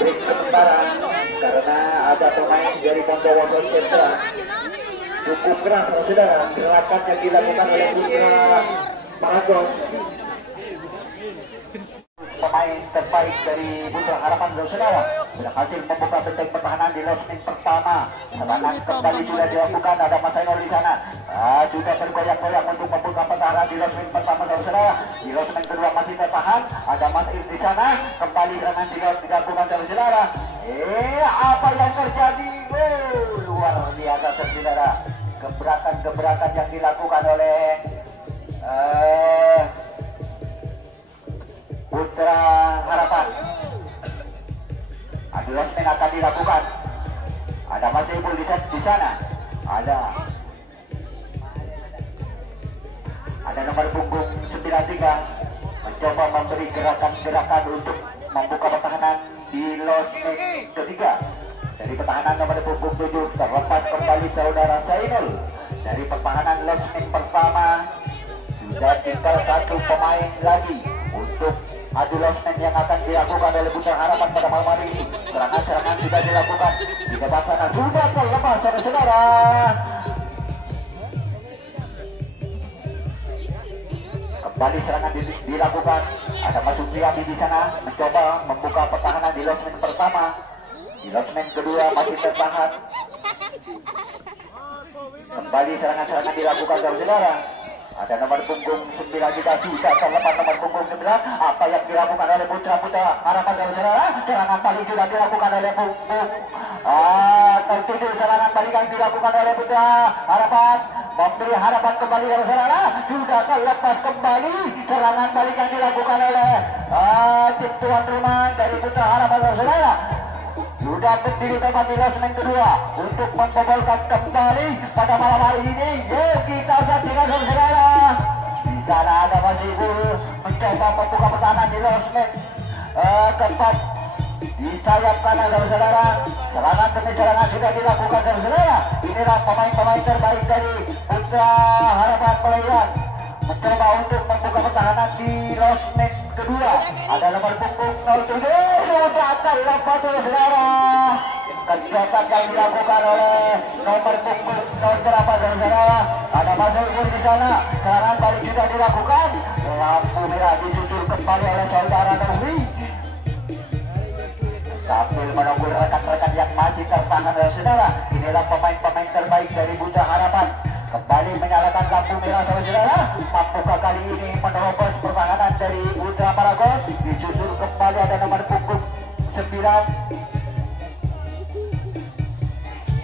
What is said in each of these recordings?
break sementara karena ada pemain dari Bondowoso Centra cukup keras saudara gerakan yang dilakukan oleh Putra Paragon. Pemain terbaik dari Putra Harapan saudara berhasil membuka benteng pertahanan di losmen pertama. Serangan kembali sudah dilakukan, ada Mas Ainul di sana. Juga bergoyak-goyak untuk membuka pertahanan di losmen pertama saudara. Di losmen kedua masih tertahan, ada Mas Il di sana. Kembali serangan dilakukan saudara. Apa yang terjadi? Luar biasa saudara. Gebrakan yang dilakukan oleh Putra Harapan. Adu losmen akan dilakukan. Ada Mas Ibul di sana. Ada nomor punggung 93 mencoba memberi gerakan-gerakan untuk membuka pertahanan di losmen ketiga. Dari pertahanan nomor punggung 7 terlepas kembali saudara Sainul. Dari pertahanan losmen pertama sudah tinggal satu pemain lagi untuk adu losmen yang akan dilakukan oleh Putra Harapan pada malam hari ini. Serangan-serangan sudah dilakukan di depan sana, sudah terlepas saudara. Kembali serangan dilakukan. Ada Mas Supriyadi di sana mencoba membuka pertahanan di losmen pertama. Di losmen kedua masih tertahan. Kembali serangan-serangan dilakukan saudara. Ada nomor punggung 9 juga sudah terlepas nomor punggung 9. Apa yang dilakukan oleh Putra Harapan saudara? Serangan balik sudah dilakukan oleh punggung tertuju. Serangan balik yang dilakukan oleh Putra Harapan memberi harapan kembali saudara. Sudah terlepas kembali serangan balik yang dilakukan oleh tim tuan rumah dari Putra Harapan saudara. Sudah berdiri tepat di losmen kedua untuk membobolkan kembali pada malam hari ini. Yuk kita saksikan saudara. Di sana ada Mas Ibul mencoba membuka pertahanan di losmen keempat di sayap kanan saudara. Serangan demi serangan sudah dilakukan saudara. Inilah pemain-pemain terbaik dari Putra Harapan Pelayan mencoba untuk membuka pertahanan di losmen kedua. Ada nomor punggung 07 sudah terlepas saudara. Kegiatan yang dilakukan oleh nomor punggung 08 saudara. Ada Mas Ibul di sana. Serangan balik sudah dilakukan. Lampu merah disusul kembali oleh saudara Novi sambil menunggu rekan-rekan yang masih tertahan saudara. Inilah pemain-pemain terbaik dari Putra Harapan. Kembali menyalakan lampu merah saudara. Mampukah kali ini menerobos pertahanan dari Putra Paragon? Disusul kembali ada nomor punggung 9.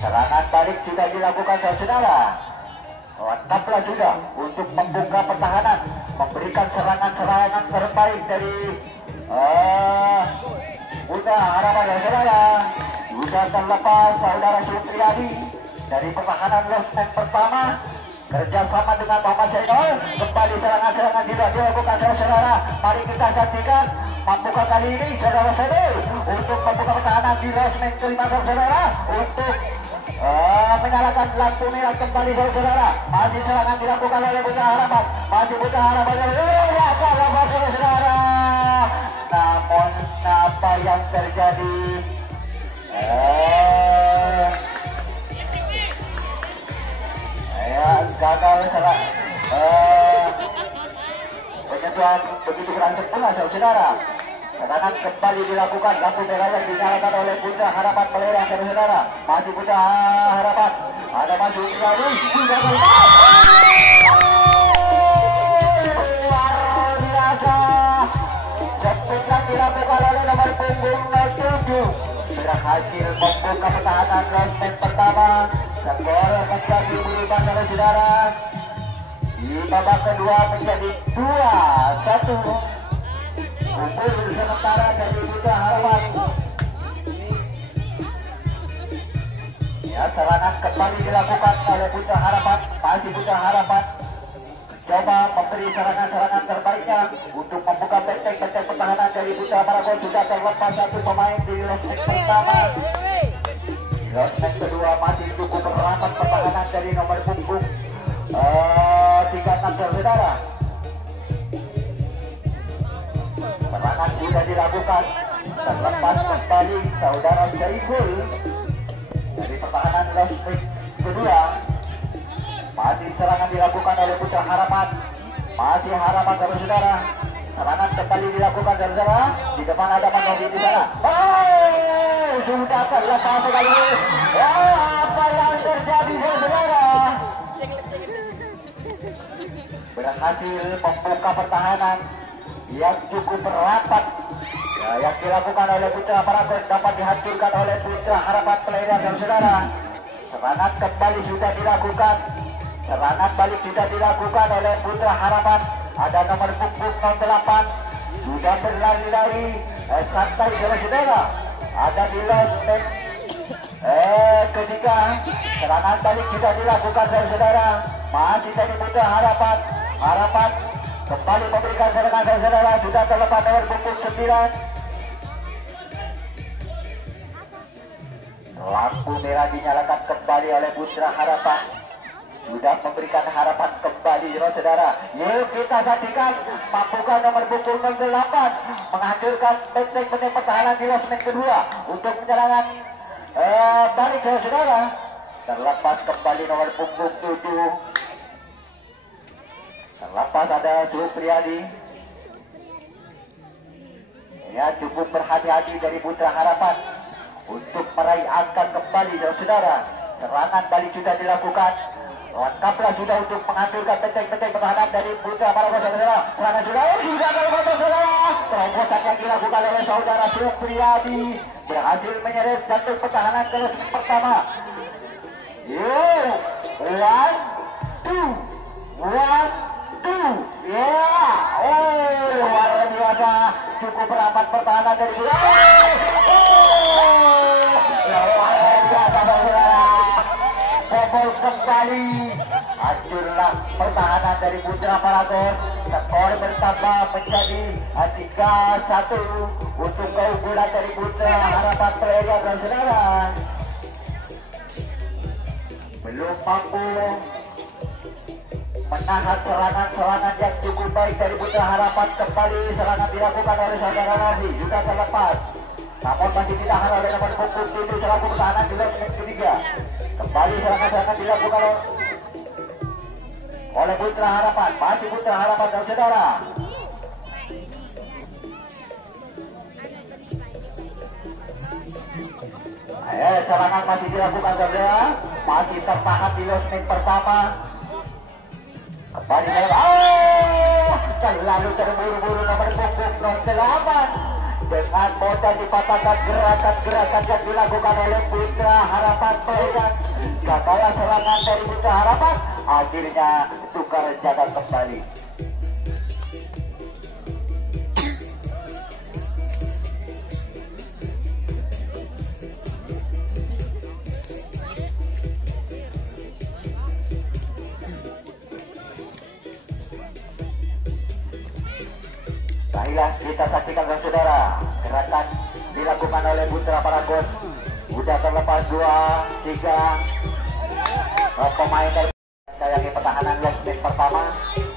Serangan balik sudah dilakukan saudara. Lengkaplah sudah untuk membuka pertahanan, memberikan serangan-serangan terbaik dari Putra Harapan saudara. Sudah terlepas saudara Supriyadi dari pertahanan losmen pertama kerjasama dengan Muhammad Zainul. Kembali serangan-serangan tidak dilakukan saudara. Mari kita saksikan mampukah kali ini saudara Zainul untuk membuka pertahanan di losmen kelima saudara untuk menyalakan lampu merah kembali saudara. Masih serangan dilakukan oleh Putra Harapan. Masih Putra Harapan saudara. Namun apa yang terjadi? Gagal serang penyentuhan begitu kurang sempurna saudara. Serangan kembali dilakukan, lampu merah yang dinyalakan oleh Putra Harapan Pelerang saudara. Masih Putra Harapan, ada maju Rawi sudah terlepas. Luar biasa. Jemput yang dilakukan oleh nomor punggung 07 berhasil membuka pertahanan losmen pertama. Skor menjadi berubah saudara. Di babak kedua menjadi 2-1. Unggul sementara dari Putra Harapan. Ya, serangan kembali dilakukan oleh Putra Harapan. Masih Putra Harapan coba memberi serangan-serangan terbaiknya untuk membuka benteng-benteng pertahanan dari Putra Paragon. Sudah terlepas satu pemain di losmen pertama. Di losmen kedua masih cukup rapat pertahanan dari nomor punggung 36 saudara. serangan sudah dilakukan. Terlepas kembali saudara Jaiful dari pertahanan Lostik kedua. Masih serangan dilakukan oleh Putra Harapan. Masih Harapan saudara. Serangan kembali dilakukan saudara. Di depan ada Manovi di sana. Oh, sudah terlepas sekali. Apa yang terjadi saudara? Berhasil membuka pertahanan yang cukup rapat. Ya, yang dilakukan oleh Putra Paragon dapat dihancurkan oleh Putra Harapan Pelayan dan saudara. Serangan kembali sudah dilakukan. Serangan balik sudah dilakukan oleh Putra Harapan. Ada nomor punggung 08 sudah berlari-lari santai saudara. Ada di Lostek ketiga. Serangan balik sudah dilakukan saudara. Masih dari Putra Harapan. Harapan kembali memberikan serangan saudara. Sudah terlepas nomor punggung 9. Lampu merah dinyalakan kembali oleh Putra Harapan. Sudah memberikan harapan kembali saudara. Yuk kita saksikan mampukah nomor punggung 08 menghancurkan benteng-benteng pertahanan di Lostek kedua untuk penyerangan balik saudara. Terlepas kembali nomor punggung 7. Terlepas ada Supriyadi. Ya, cukup berhati-hati dari Putra Harapan untuk meraih angka kembali saudara. Serangan balik sudah dilakukan. Lengkaplah sudah untuk menghancurkan benteng-benteng pertahanan dari Putra Paragon saudara. Serangan sudah terlepas saudara. Terobosan yang dilakukan oleh saudara Supriyadi berhasil menyeret jantung pertahanan ke Lostek pertama. Yuk, 1, 2, ya, luar biasa, cukup rapat pertahanan dari luar biasa saudara. Bobol kembali, hancurlah pertahanan dari Putra Paragon. Skor bertambah menjadi 3-1 untuk keunggulan dari Putra Harapan Pelayan dan saudara. Belum mampu menahan serangan-serangan yang cukup baik dari Putra Harapan. Kembali serangan dilakukan oleh saudara Nazi, juga terlepas. Namun masih ditahan oleh nomor punggung 7 selaku pertahanan di Lostek ketiga. Kembali serangan-serangan dilakukan oleh Putra Harapan. Masih Putra Harapan dan saudara. Serangan masih dilakukan saudara. Masih tertahan di Lostek pertama. Kembali terlalu terburu-buru nomor punggung 08 dengan mudah dipatahkan gerakan-gerakan yang dilakukan oleh Putra Harapan Pelayan. Gagal serangan dari Putra Harapan, akhirnya tukar jalan kembali. Baiklah, kita saksikan saudara, gerakan dilakukan oleh Putra Paragon. Sudah terlepas 2-3 pemain dari sayangi pertahanan Lostek pertama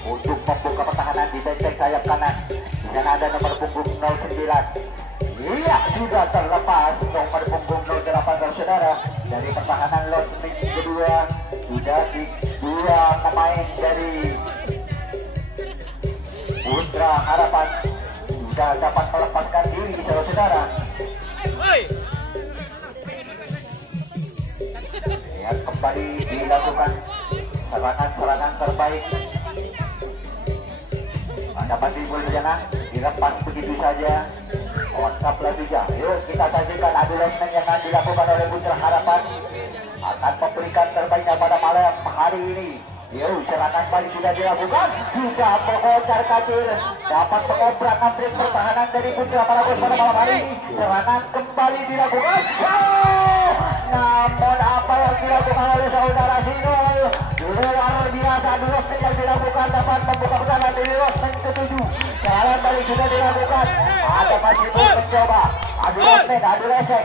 untuk membuka pertahanan di benteng sayap kanan. Di sana ada nomor punggung 09. Iya, sudah terlepas nomor punggung 08 saudara dari pertahanan Lostek kedua. Sudah di 2 pemain dari Putra Harapan sudah dapat melepaskan diri saudara. Ya, kembali dilakukan serangan-serangan terbaik. Dapat timbul sana, dilepas begitu saja. Lengkaplah juga. Yuk kita saksikan adu lesmen yang akan dilakukan oleh Putra Harapan. Akan memberikan terbaiknya pada malam hari ini. Yuk, serangan balik sudah dilakukan. Sudah mengocar kacir. Dapat mengobrak ambil pertahanan dari Putra Paragon pada malam hari ini. Serangan kembali dilakukan. Namun apa yang dilakukan oleh saudara Sinul, luar biasa. Lostek yang dilakukan dapat membuka pertahanan dari Lostek ke-7. Serangan balik sudah dilakukan. Ada masih mencoba. Adu lesek.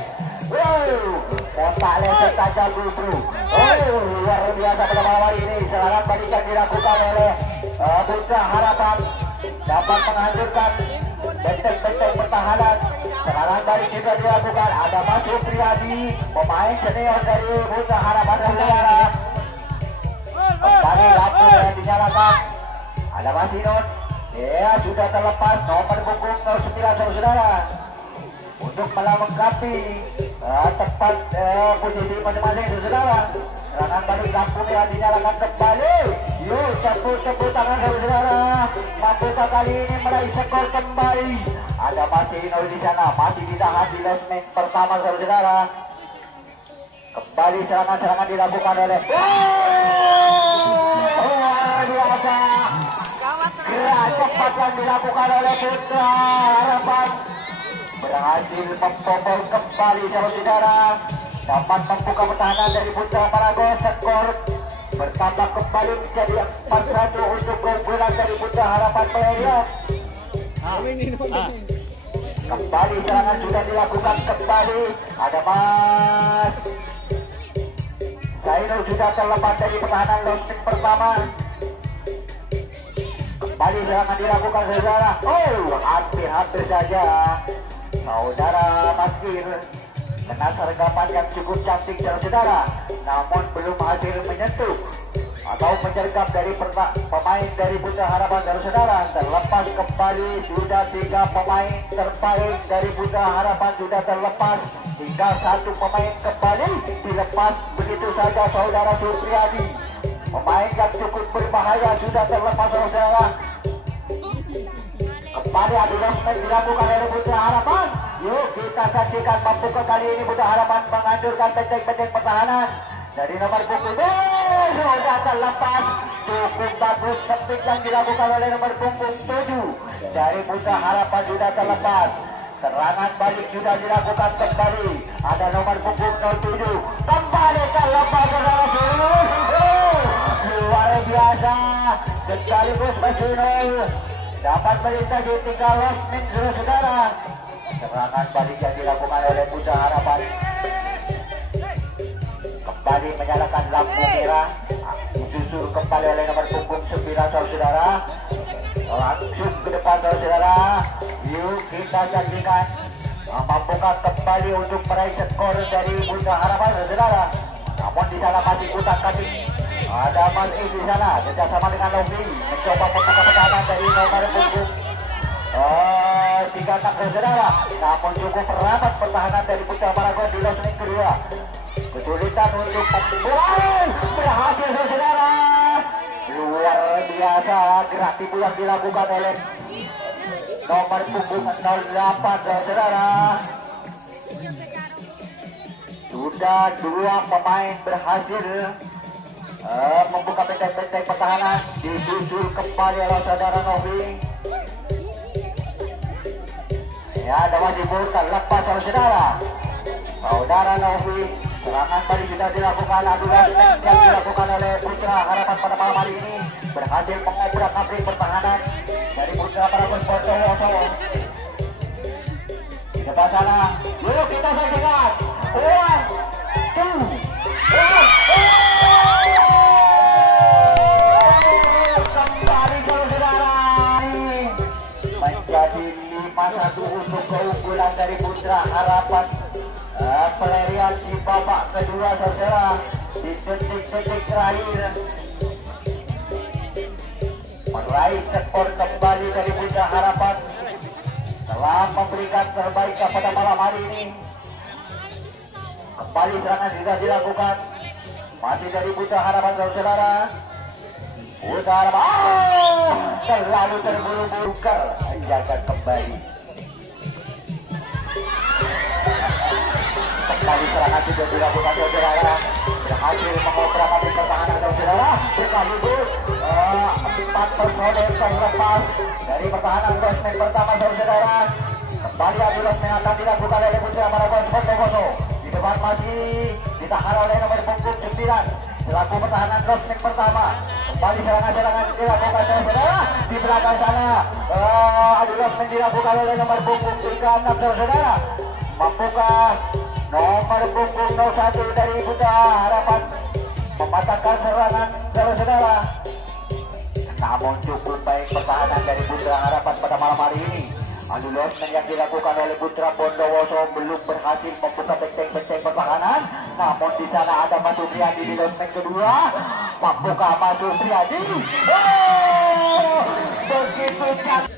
Kontak lesek saja bro. Luar biasa pada malam hari ini. Serangan balik yang dilakukan oleh Putra Harapan dapat menghancurkan benteng-benteng pertahanan. Serangan balik juga dilakukan. Ada Mas Supriyadi, pemain senior dari Putra Harapan Saudara. Kembali lampu yang dinyalakan. Ada Mas Inut. Ya sudah terlepas nomor punggung 09 saudara. Untuk melengkapi tepat posisi masing-masing saudara. Serangan balik lampu yang dinyalakan kembali. Yuk tepuk tangan saudara. Mampukah kali ini meraih skor kembali? Ada masih Inul di sana, masih ditahan di line pertama saudara. Kembali serangan-serangan dilakukan oleh luar biasa. Cepat yang dilakukan oleh Putra Harapan berhasil membobol kembali saudara. Dapat membuka pertahanan dari Putra Parago. Skor bertambah kembali menjadi 4-1 untuk keunggulan dari Putra Harapan Pelarian. Kembali serangan sudah dilakukan kembali. Ada Mas Zainul sudah terlepas dari pertahanan losing pertama. Kembali serangan dilakukan saudara. Hampir saja saudara Maskir kena sergapan yang cukup cantik saudara, namun belum hasil menyentuh atau menjergap dari pemain dari Putra Harapan saudara. Terlepas kembali, sudah 3 pemain terbaik dari Putra Harapan sudah terlepas. Tinggal 1 pemain kembali dilepas begitu saja saudara Supriyadi. Pemain yang cukup berbahaya sudah terlepas saudara. Kembali adu losmen dilakukan oleh Putra Harapan. Yuk kita saksikan mampukah kali ini Putra Harapan menghancurkan benteng-benteng pertahanan. Dari nomor punggung sudah terlepas. Cukup bagus speed yang dilakukan oleh nomor punggung 7 dari Putra Harapan sudah terlepas. Serangan balik sudah dilakukan kembali. Ada nomor punggung 07 kembali terlepas saudara. Luar biasa. Sekaligus Masinul dapat melintasi 3 losmen saudara. Serangan balik yang dilakukan oleh Putra Harapan. Kembali menyalakan lampu merah. Disusul kembali oleh nomor punggung 9 saudara. Langsung ke depan saudara. Yuk kita janjikan mampukah kembali untuk meraih skor dari Putra Harapan saudara. Namun di sana masih utak-atik. Ada masih di sana kerjasama dengan Lofi mencoba membuka pertahanan dari nomor punggung 36 saudara. Namun cukup rapat pertahanan dari Putra Paragon di losing kedua. Kesulitan untuk membuat berhasil saudara. Luar biasa gerak tipu yang dilakukan oleh nomor punggung 08 saudara. Sudah 2 pemain berhasil membuka benteng-benteng pertahanan. Disusul kembali oleh saudara Novi. Ya ada wajib terlepas saudara. Saudara Novi. Serangan balik sudah dilakukan. Adu losmen yang dilakukan oleh Putra Harapan pada malam hari ini berhasil mengobrak-abrik pertahanan dari Putra Paragon Bondowoso. Di depan sana, yuk kita saksikan. 1, 2, 1. Kembali saudara. Menjadi 5-1 untuk keunggulan dari Putra Harapan Pelarian di babak kedua saudara. Di detik-detik terakhir meraih skor kembali dari Putra Harapan telah memberikan terbaik pada malam hari ini. Kembali serangan sudah dilakukan masih dari Putra Harapan saudara. Putra Harapan terlalu terburu-buru menjaga kembali. Kembali serangan sudah dilakukan saudara. Berhasil mengobrak-abrik pertahanan saudara. Sekaligus 4 personel terlepas dari pertahanan losmen pertama saudara. Kembali adu losmen akan dilakukan oleh Putra Paragon Bondowoso. Di depan masih ditahan oleh nomor punggung 9 selaku pertahanan losmen pertama. Kembali serangan-serangan dilakukan saudara. Di belakang sana adu losmen dilakukan oleh nomor punggung 36 saudara. Mampukah nomor punggung 01 dari Putra Harapan mematahkan serangan saudara. Namun cukup baik pertahanan dari Putra Harapan pada malam hari ini. Adu losmen yang dilakukan oleh Putra Bondowoso belum berhasil membuka benteng-benteng pertahanan. Namun di sana ada Mas Supriyadi di losmen kedua. Mampukah Mas Supriyadi? Oh, begitu cantik.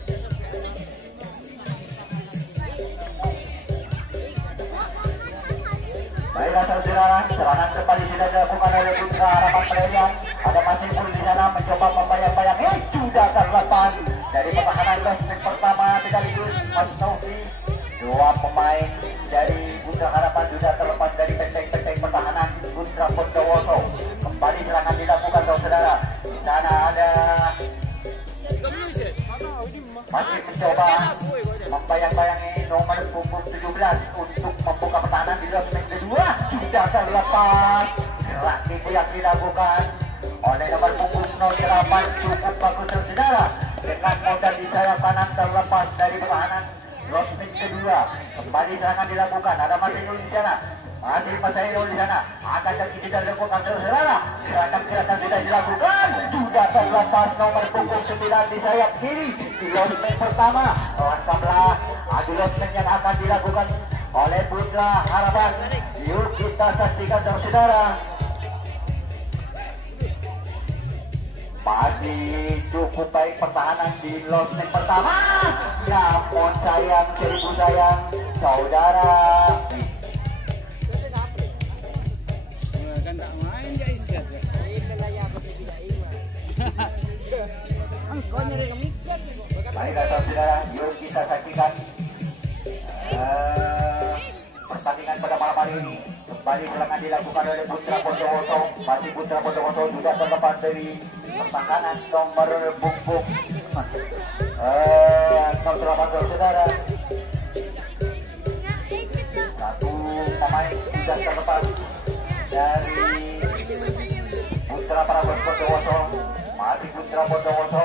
Baiklah saudara, serangan kembali sudah dilakukan oleh Putra Harapan Pelerian. Ada masih pun di sana mencoba membayang-bayang. Sudah terlepas dari pertahanan losmen pertama sekaligus Mas Taufik. Dua pemain dari Putra Harapan sudah terlepas dari benteng-benteng pertahanan Putra Bondowoso. Kembali serangan dilakukan saudara. Di sana ada masih mencoba membayang-bayangi nomor punggung 17 untuk membuka pertahanan di losmen kedua. Sudah terlepas. Gerak tipu yang dilakukan oleh nomor punggung 08 cukup bagus saudara. Dengan modal di sayap kanan terlepas dari pertahanan losmen kedua. Kembali serangan dilakukan. Ada Mas Ainul di sana. Masih Mas Ainul di sana. Akan jadi tidak dilakukan saudara. Gerakan-gerakan sudah dilakukan. Sudah terlepas nomor punggung 9 di sayap kiri di losmen pertama. Lengkaplah adu losmen yang akan dilakukan oleh Putra Harapan. Yuk kita saksikan saudara. Masih cukup baik pertahanan di losmen pertama. Namun sayang, seribu sayang saudara. Baiklah saudara, yuk kita saksikan pertandingan pada malam hari ini. Kembali serangan dilakukan oleh Putra Bondowoso. Masih Putra Bondowoso juga terlepas dari pertahanan nomor punggung 08 saudara. Satu pemain sudah terlepas dari Putra Bondowoso. Masih Putra Bondowoso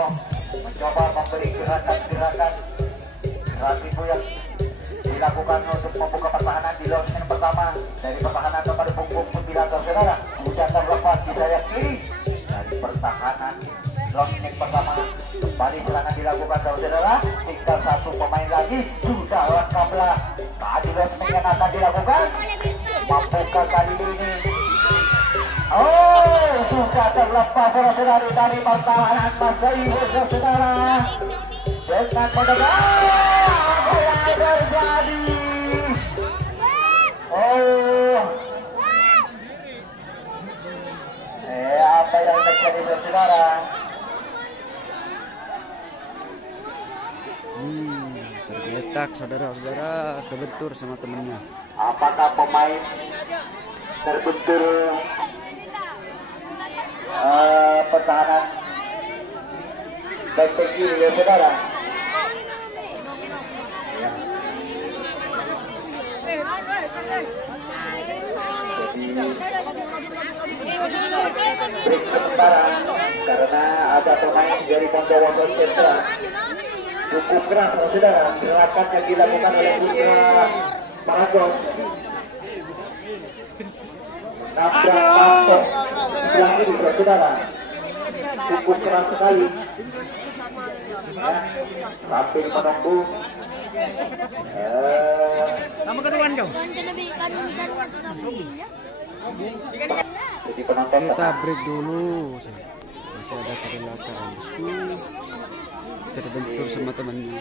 mencoba memberi gerakan-gerakan itu yang dilakukan untuk membuka pertahanan di losmen pertama dari pertahanan nomor punggung 9 saudara. Sudah terlepas di sayap kiri dari pertahanan losmen pertama. Kembali serangan dilakukan saudara. Tinggal satu pemain lagi. Sudah lengkaplah tadi losmen yang akan dilakukan. Mampukah kali ini? Oh, sudah terlepas saudara dari pertahanan Mas Ainul saudara. Dengan mendengar apa yang terjadi. Oh, apa yang terjadi saudara? Tergeletak saudara-saudara, kebentur sama temennya. Apakah pemain terbentur pertahanan benteng kiri ya saudara? Break sementara karena ada pemain dari Bondowoso Sentra. Cukup keras saudara gerakan yang dilakukan oleh Putra Maragos. Nabrak pasok sebelah kiri saudara. Cukup keras sekali. Ya, sambil menunggu. Kamu ketuan kau? Jadi penonton Kita break dulu. Masih ada kecelakaan bosku. Terbentur sama temannya.